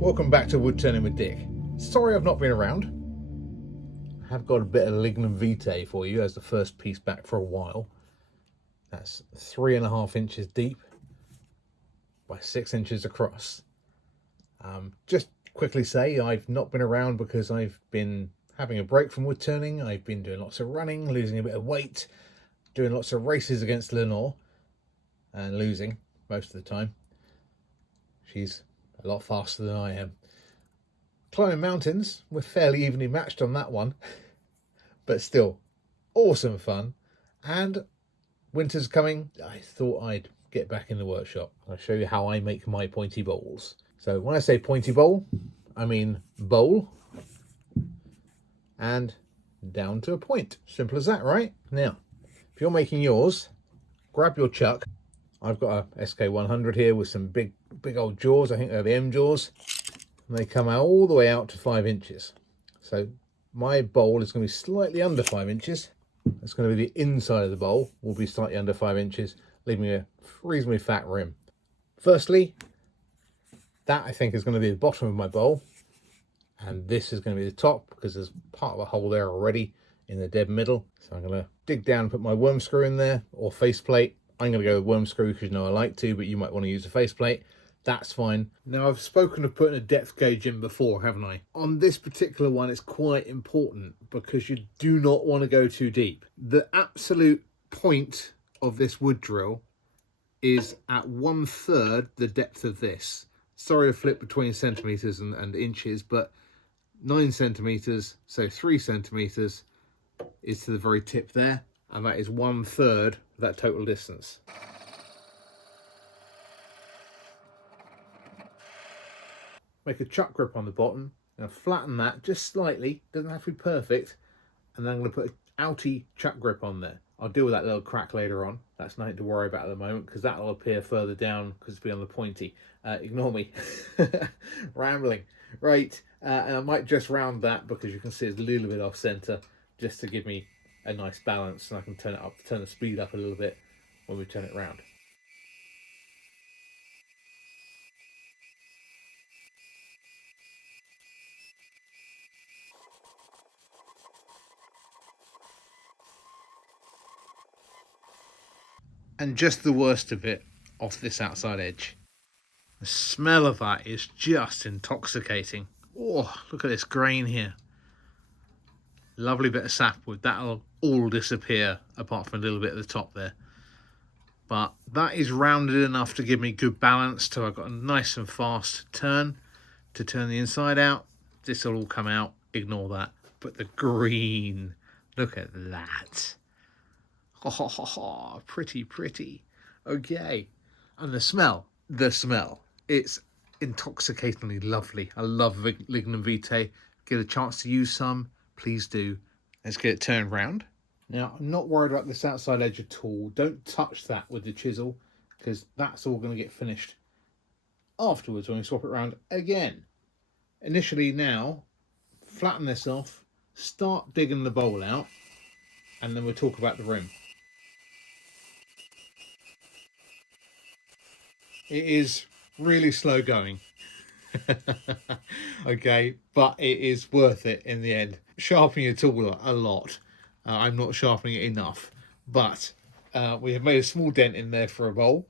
Welcome back to Woodturning with Dick. Sorry I've not been around. I have got a bit of Lignum Vitae for you as the first piece back for a while. That's 3.5 inches deep by 6 inches across. Just quickly say I've not been around because I've been having a break from woodturning. I've been doing lots of running, losing a bit of weight, doing lots of races against Lenore and losing most of the time. She's a lot faster than I am. Climbing mountains, we're fairly evenly matched on that one, but still awesome fun. And winter's coming, I thought I'd get back in the workshop. I'll show you how I make my pointy bowls. So when I say pointy bowl, I mean bowl and down to a point. Simple as that, right? Now, if you're making yours, grab your chuck. I've got a SK100 here with some big old jaws. I think they're the M jaws. And they come out all the way out to 5 inches. So my bowl is going to be slightly under 5 inches. It's going to be the inside of the bowl will be slightly under 5 inches, leaving a reasonably fat rim. Firstly, that I think is going to be the bottom of my bowl, and this is going to be the top because there's part of a hole there already in the dead middle. So I'm going to dig down and put my worm screw in there, or faceplate. I'm going to go with worm screw because you know I like to, but you might want to use a faceplate. That's fine. Now, I've spoken of putting a depth gauge in before, haven't I? On this particular one, it's quite important because you do not want to go too deep. The absolute point of this wood drill is at 1/3 the depth of this. Sorry to flip between centimetres and inches, but 9 centimetres, so 3 centimetres is to the very tip there, and that is 1/3 that total distance. Make a chuck grip on the bottom. Now flatten that just slightly, doesn't have to be perfect, and then I'm going to put an outie chuck grip on there. I'll deal with that little crack later on. That's nothing to worry about at the moment because that'll appear further down because it's been on the pointy. Ignore me. Rambling. Right, and I might just round that because you can see it's a little bit off centre just to give me a nice balance, and I can turn it up, turn the speed up a little bit when we turn it round. And just the worst of it off this outside edge. The smell of that is just intoxicating. Oh, look at this grain here. Lovely bit of sapwood. That'll all disappear apart from a little bit at the top there. But that is rounded enough to give me good balance till I've got a nice and fast turn to turn the inside out. This will all come out. Ignore that. But the green, look at that. Oh, pretty, pretty. Okay. And the smell, it's intoxicatingly lovely. I love Lignum Vitae. Get a chance to use some, please do. Let's get it turned round. Now, I'm not worried about this outside edge at all. Don't touch that with the chisel because that's all going to get finished afterwards when we swap it around again. Initially now, flatten this off, start digging the bowl out, and then we'll talk about the rim. It is really slow going. Okay, but it is worth it in the end. Sharpening your tool a lot. I'm not sharpening it enough, but we have made a small dent in there for a bowl.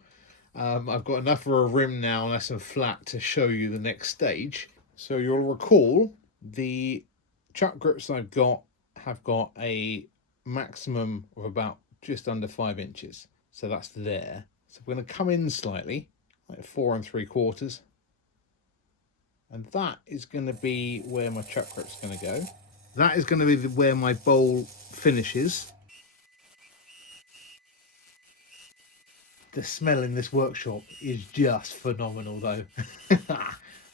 I've got enough for a rim now, nice and flat, to show you the next stage. So you'll recall the chuck grips I've got have got a maximum of about just under 5 inches. So that's there. So we're going to come in slightly, like 4 3/4. And that is going to be where my chuck grip's going to go. That is going to be where my bowl finishes. The smell in this workshop is just phenomenal though.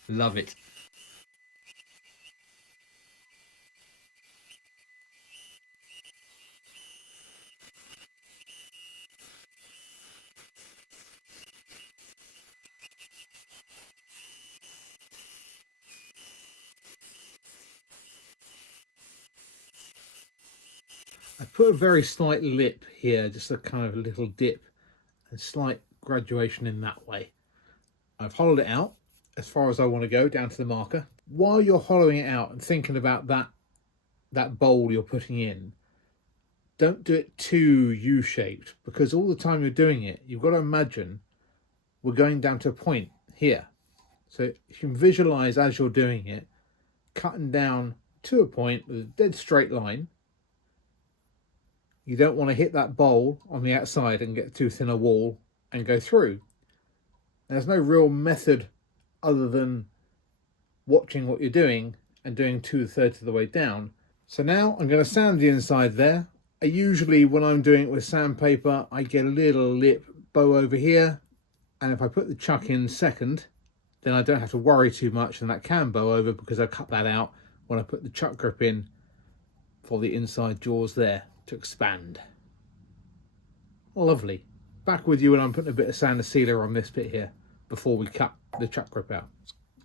Love it. I put a very slight lip here, just a kind of a little dip, and slight graduation in that way. I've hollowed it out as far as I want to go, down to the marker. While you're hollowing it out and thinking about that bowl you're putting in, don't do it too U-shaped, because all the time you're doing it, you've got to imagine we're going down to a point here. So you can visualize as you're doing it, cutting down to a point with a dead straight line. You don't want to hit that bowl on the outside and get too thin a wall and go through. There's no real method other than watching what you're doing and doing 2/3 of the way down. So now I'm going to sand the inside there. I usually, when I'm doing it with sandpaper, I get a little lip bow over here, and if I put the chuck in second, then I don't have to worry too much, and that can bow over because I cut that out when I put the chuck grip in for the inside jaws there to expand. Lovely. Back with you when I'm putting a bit of sand and sealer on this bit here before we cut the chuck grip out.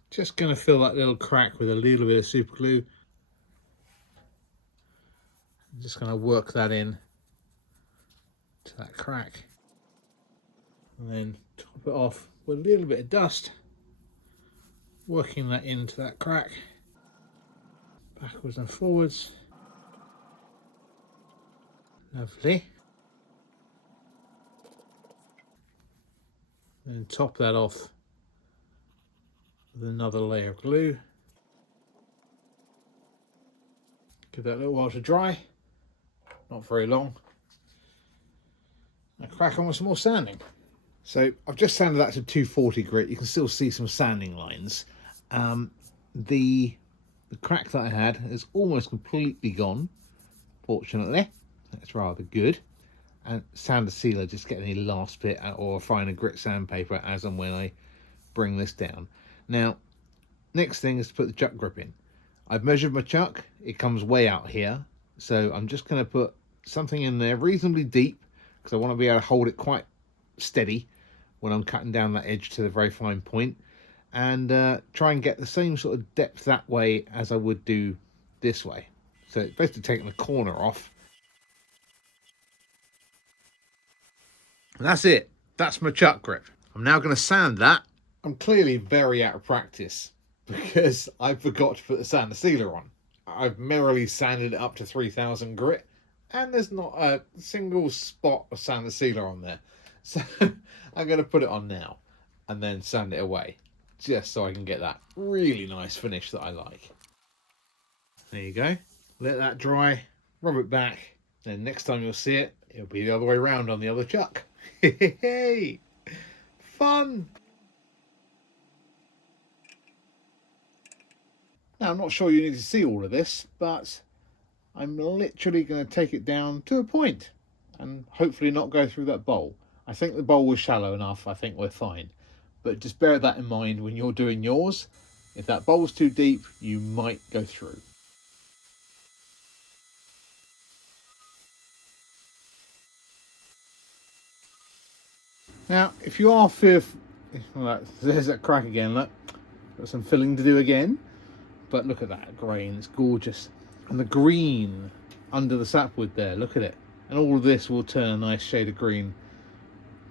Just going to fill that little crack with a little bit of super glue. I'm just going to work that in to that crack and then top it off with a little bit of dust, working that into that crack backwards and forwards. Lovely. And top that off with another layer of glue. Give that a little while to dry, not very long. Now crack on with some more sanding. So I've just sanded that to 240 grit. You can still see some sanding lines. The crack that I had is almost completely gone, fortunately. That's rather good. And sander sealer, just getting the last bit, or finer grit sandpaper as and when I bring this down. Now, next thing is to put the chuck grip in. I've measured my chuck, it comes way out here, so I'm just going to put something in there reasonably deep, because I want to be able to hold it quite steady when I'm cutting down that edge to the very fine point, and try and get the same sort of depth that way as I would do this way. So it's basically taking the corner off. And that's it. That's my chuck grip. I'm now going to sand that. I'm clearly very out of practice because I forgot to put the sander sealer on. I've merrily sanded it up to 3000 grit and there's not a single spot of sander sealer on there. So I'm going to put it on now and then sand it away, just so I can get that really nice finish that I like. There you go. Let that dry, rub it back, then next time you'll see it, it'll be the other way around on the other chuck. Hey, fun! Now, I'm not sure you need to see all of this, but I'm literally going to take it down to a point and hopefully not go through that bowl. I think the bowl was shallow enough. I think we're fine. But just bear that in mind when you're doing yours. If that bowl's too deep, you might go through. Now, if you are fearful, there's that crack again, look. Got some filling to do again. But look at that grain, it's gorgeous. And the green under the sapwood there, look at it. And all of this will turn a nice shade of green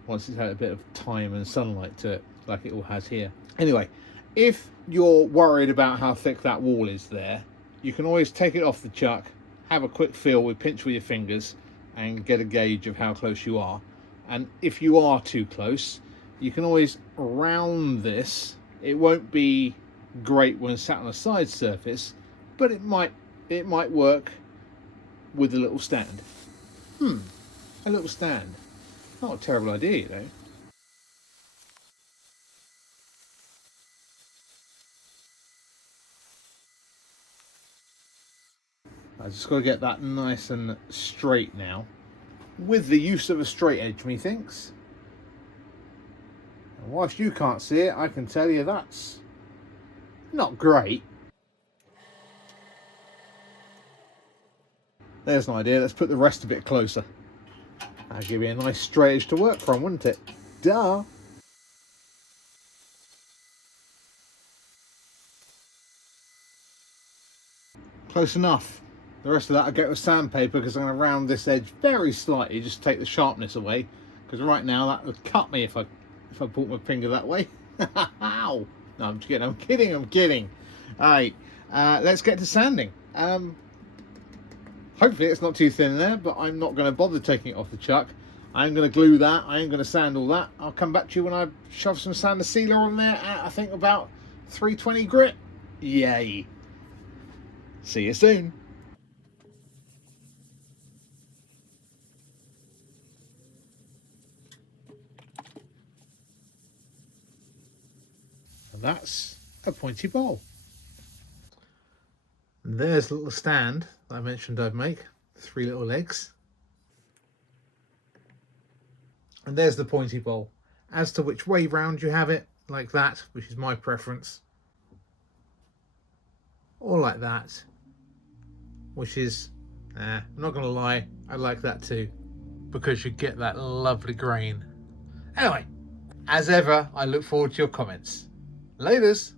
once it's had a bit of time and sunlight to it, like it all has here. Anyway, if you're worried about how thick that wall is there, you can always take it off the chuck, have a quick feel, pinch with your fingers, and get a gauge of how close you are. And if you are too close, you can always round this. It won't be great when sat on a side surface, but it might work with a little stand. A little stand. Not a terrible idea, you know. I just got to get that nice and straight now, with the use of a straight edge, methinks. And whilst you can't see it, I can tell you that's not great. There's an idea. Let's put the rest a bit closer. That'll give you a nice straight edge to work from, wouldn't it? Duh! Close enough. The rest of that I'll get with sandpaper because I'm going to round this edge very slightly, just to take the sharpness away. Because right now that would cut me if I brought my finger that way. Ow! No, I'm kidding. Alright, let's get to sanding. Hopefully it's not too thin there, but I'm not going to bother taking it off the chuck. I'm going to glue that. I ain't going to sand all that. I'll come back to you when I shove some sander sealer on there at, I think, about 320 grit. Yay. See you soon. And that's a pointy bowl. And there's the little stand that I mentioned I'd make. 3 little legs. And there's the pointy bowl. As to which way round you have it, like that, which is my preference, or like that, which is, I'm not going to lie, I like that too, because you get that lovely grain. Anyway, as ever, I look forward to your comments. Laters.